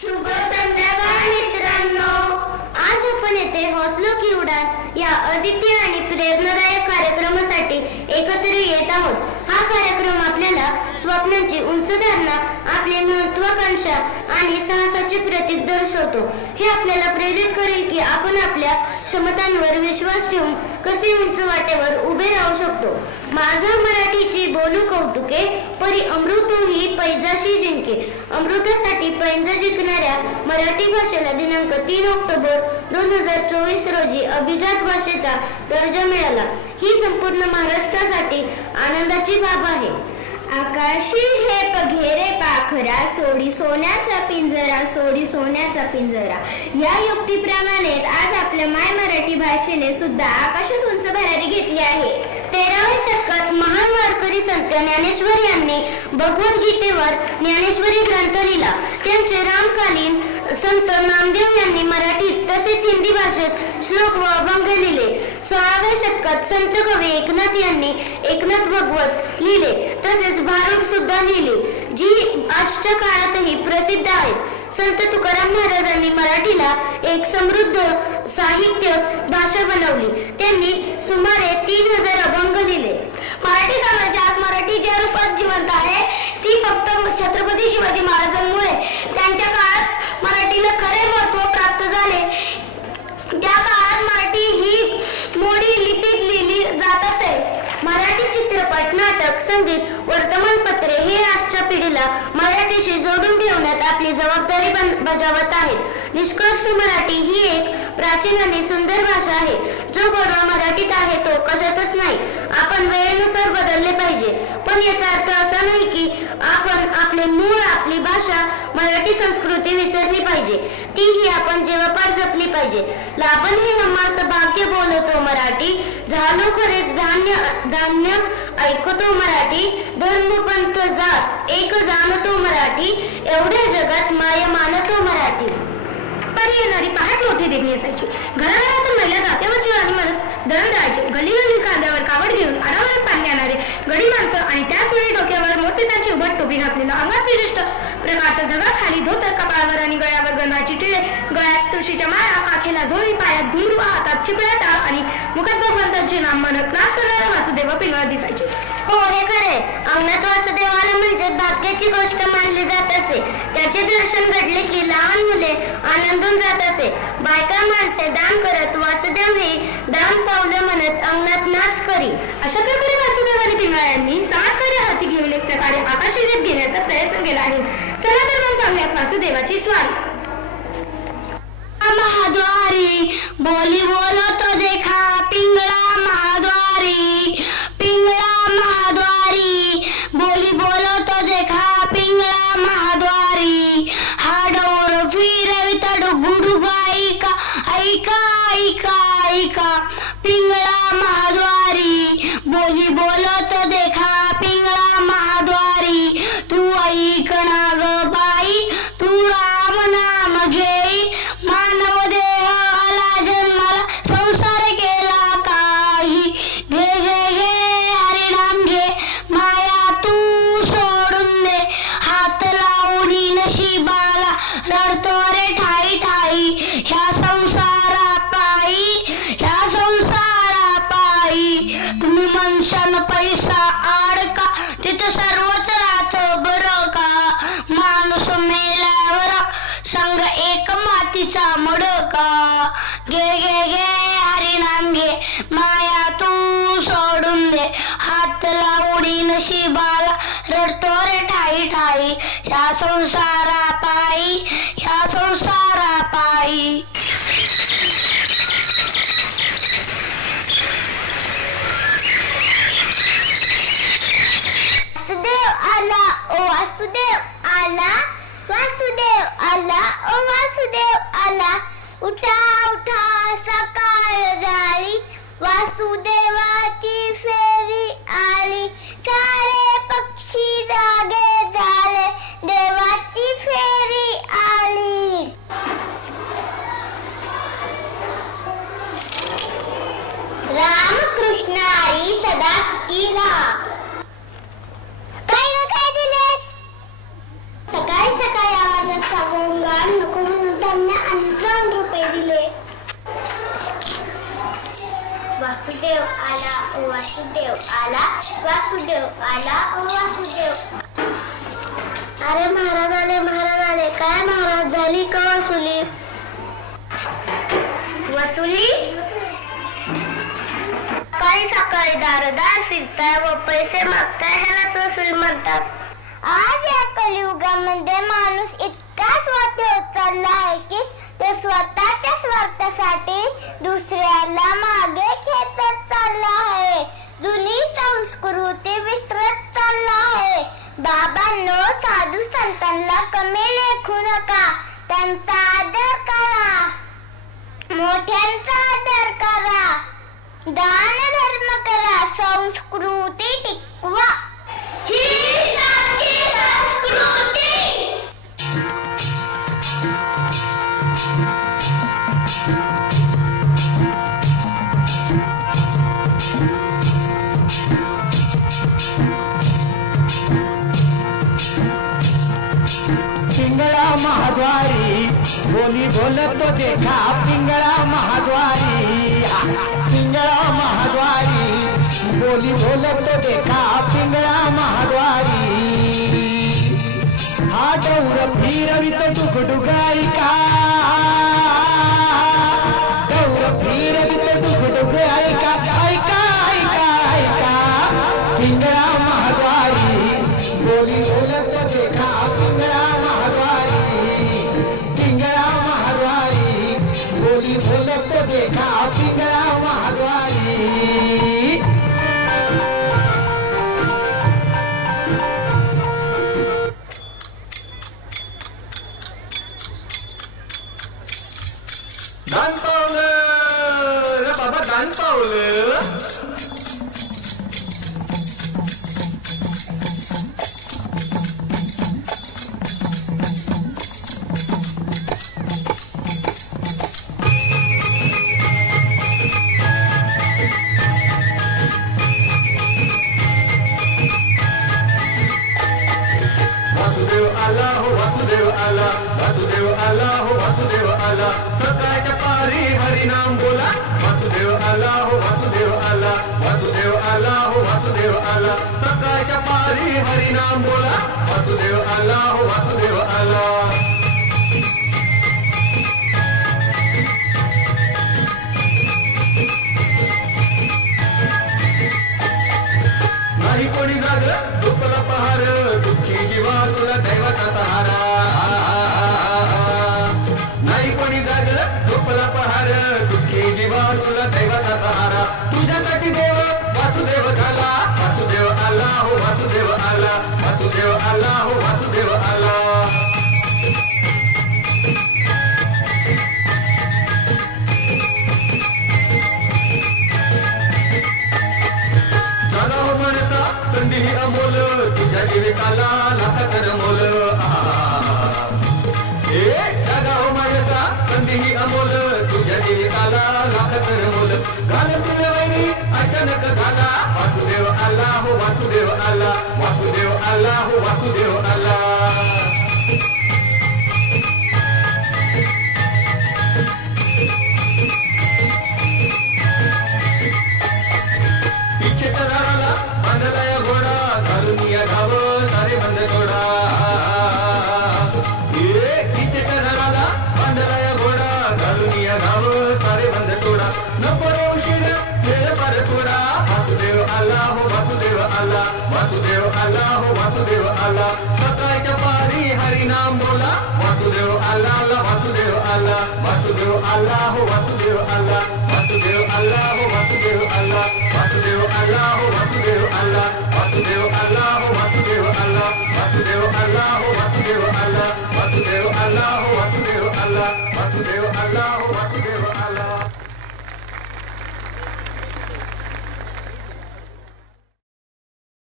शुभ संध्याकाळ मित्रांनो, आज आपण येथे हौसलो की उडान या अद्वितीय आणि प्रेरणादायक कार्यक्रमासाठी एकत्र येत आहोत। हा कार्यक्रम आपल्याला स्वप्नांची उंच धारणा, आपली महत्त्वाकांक्षा आणि साहसाचे प्रतीक दर्शवतो। हे आपल्याला प्रेरित करेल की आपण आपल्या क्षमतांवर विश्वास ठेवून कसे उंच वाटेवर उभे राहू शकतो। माझा मराठीची बोलू कौतुके, परी अमृतोही पैजाशी जिंके। अमृतासाठी पैंजा जिंकणाऱ्या मराठी भाषेला दिनांक 3 ऑक्टोबर 2024 रोजी अभिजात भाषेचा दर्जा मिळाला। ही संपूर्ण महाराष्ट्रासाठी आनंदाची बाब आहे। आकाशी झेप घेरे पाखरा, सोडी सोन्याचा पिंजरा, सोडी सोन्याचा पिंजरा। या युक्तीप्रमाणेच आज आपल्या माय मराठी भाषेने सुद्धा आकाशात उंच भरारी घेतली आहे। 13व्या शतकात महान वारकरी संत ज्ञानेश्वर यांनी भगवद्गीतेवर ज्ञानेश्वरी ग्रंथ लिहिला। त्यांचे रामकालीन संत नामदेव यांनी मराठीत तसेच हिंदी भाषेत श्लोक व अभंग लिहिले। 16व्या शतकात संत कवी एकनाथ यांनी एकनाथ भागवत लिहिले, तसेच भारूड सुद्धा लिहिले, जी आजच्या काळातही प्रसिद्ध आहेत। संत तुकाराम महाराजांनी मराठीला एक समृद्ध साहित्य भाषा बनवली। त्यांनी सुमारे 3000 अभंग लिहिले। मराठी साम्राज्य आज मराठी ज्या रूपात जिवंत आहे ती फक्त छत्रपती शिवाजी महाराजांमुळे। त्यांच्या काळात मराठीला खरे महत्त्व प्राप्त झाले। त्या काळात मराठी ही मोडी लिपीत लिहिली जात असे। मराठी चित्रपट, नाटक, संगीत, वर्तमानपत्रे हे आजच्या पिढीला मराठीशी जोडून ठेवण्यात आपली जबाबदारी बजावत आहेत। निष्कर्ष मराठी ही एक प्राचीन आणि सुंदर भाषा आहे। जो गोडवा मराठीत आहे तो कशातच नाही। आपण वेळेनुसार बदलले पाहिजे, पण याचा अर्थ असा नाही की आपण आपले मूळ, आपली भाषा, मराठी संस्कृती विसरली पाहिजे। तीही आपण जीवापाड जपली पाहिजे। लाभन हे हमस भाग्य बोलतो मराठी, झालो खरेच धान्य ऐकतो मराठी, धर्म पंथ जात एक जाणतो मराठी, एवढ्या जगात माया मानतो मराठी। पाणी येणारी पहाट मोठी देखणी असायची। घराघरातून महिला जात्यावरची गाणी म्हणत दळण दळायचे। गली गली कांद्यावर कावड घेऊन आरामात पाणी आणणारे गडी माणसं आणि त्याचवेळी डोक्यावर मोठीसारखी उभट टोपी घातलेलं, अंगात विशिष्ट प्रकारचं जगाखाली धोतर, कपाळावर आणि गळ्यावर गंधाची टिळे, गळ्यात तुळशीच्या माळा, काखेला झोळी, पायात घुंगरू, हातात चिपळ्या टाळ आणि मुखात भगवंतांचे नाम म्हणत नाच करणारे वासुदेव पिंगळत दिसायचे। हो, हे खरे। अंगणात वासुदेवाला म्हणजे भाग्याची गोष्ट मानली जात असे। त्याचे दर्शन घडले की लहान मुले आनंदून जात असे। बायका माणसे दान करत, वासुदेव हे दान पावलं म्हणत अंगणात नाच करी। अशा प्रकारे वासुदेव आणि पिंगळा यांनी समाजकार्य हाती घेऊन एक प्रकारे आकाशी झेप घेण्याचा प्रयत्न केला आहे। चला तर मग पाहूयात वासुदेवाची स्वारी। महाद्वारी बोली बोलो तो देखा पिंगळा महाद्वारी, पिंगळा महाद्वारी बोली बोलो तो देखा पिंगळा महाद्वारी, हा डोर फिरविता डुगुडुग ऐका ऐका ऐका ऐका, पिंगळा महाद्वारी बोली बोलो तो देखा पिंगळा महाद्वारी, तू ऐकणा ग बाई तू राम नाम घेई, मानव देह आला जन्माला संसार केला काही, घे घे घे हरिनाम घे माया तू सोडून दे, हात लावणी नशिबाला रडतो रे ठाई ठाई, ह्या संसारा पायी ह्या संसारा पायी, तुम्ही मनशान पैसा आडका तिथं सर्वच राहतं बरं का, माणूस मेल्यावर संग एक मातीचा मडका, घे घे घे हरिनाम घे माया तू सोडून दे, हात लावडी नशिबाला रडतो रे ठाई ठाई, ह्या संसारा पायी ह्या संसारा पायी। वासुदेव आला ओ वासुदेव आला, वासुदेव आला ओ वासुदेव आला, उठा उठा सकाळ झाली, वासुदेवाची फेरी आली, सारे पक्षी जागे झाले, देवाची फेरी आली। रामकृष्ण हरी सदा सुखी राहा। काय दिलेस? सकाळी सकाळी आवाजाचा गोंगाट वासुदेव आला ओ वासुदेव आला, वासुदेव आला ओ वासुदेव. अरे महाराज आले, महाराज आले. काय महाराज, झाली का वसुली? वसुली? काही सकाळी दारोदार फिरताय व पैसे मागताय, ह्यालाच वसुली म्हणतात. आज या कलियुगामध्ये माणूस इतका स्वार्थी होत चालला आहे की तो स्वतःच्या स्वार्थासाठी दुसऱ्याला मागे खेचत चालला आहे. जुनी संस्कृती विसरत चालला आहे. बाबांनो, साधू संतांना कमी लेखू नका, त्यांचा आदर करा, मोठ्यांचा आदर करा, दान धर्म करा, संस्कृती टिकवा. ही आमची संस्कृती. पिंगळा महाद्वारी बोली बोलत तो देखा, पिंगळा महाद्वारी, पिंगळा महाद्वारी बोली बोलत तो देखा, पिंगळा महाद्वारी. हा गौर फिरवित डुगडुगायिका, गौर फिरवित डुगडुगायिका, ऐका ऐका ऐका. पिंगळा महाद्वारी बोली बोलत तो देखा, पिंगळा महाद्वारी, पिंगळा महाद्वारी बोली बोलत तो देखा, पिंगळा महाद्वारी. दान पावलं रे बाबा, दान पावलं. वासुदेव आला हो वासुदेव आला, वासुदेव आला हो वासुदेव आला. सकाळच्या पारी हरिनाम बोला. वासुदेव आला हो वासुदेव आला, वासुदेव आला हो वासुदेव आला. सकाळच्या पारी हरिनाम बोला. वासुदेव आला हो वासुदेव आला. नाही कोणी गाग दुःखला पहार, दुःखी जीवा तुला दैवाचा सहारा. नाही कोणी गाग दुःखला पहार, दुःखी जीवा तुला दैवाचा सहारा. तुझ्यासाठी देव वासुदेव झाला. वासुदेव आला हो वासुदेव आला, वासुदेव आला हो वासुदेव आला. झाला हो माणसा संधी ही अमोल, तुझ्या जीविकाला लाखाचं मोल. जागा हो माणसा संधी ही अमोल, तुझ्या जीविकाला लाखाचं मोल. घाल तुझ्या वैरी अचानक झाला. वासुदेव आला हो वासुदेव आला, वासुदेव आला हो वासुदेव आला. इच्छेच्या झाडाला बांधला या घोडा, घालून या गाव सारे बंद घोडा. इच्छेच्या झाडाला बांधला या घोडा, घालून या गाव सारे बंद घोडा. नको रे उशीर वेळ फार थोडा. वासुदेव आला हो वासुदेव आला, वासुदेव आला हो वासुदेव आला. सकाळच्या पारी हरिनाम बोला. वासुदेव आला वासुदेव आला, वासुदेव आला हो वासुदेव आला, वासुदेव आला हो वासुदेव आला, वासुदेव आला हो वासुदेव आला, वासुदेव आला हो वासुदेव आला, वासुदेव आला हो वासुदेव आला, वासुदेव आला हो वासुदेव आला, वासुदेव आला हो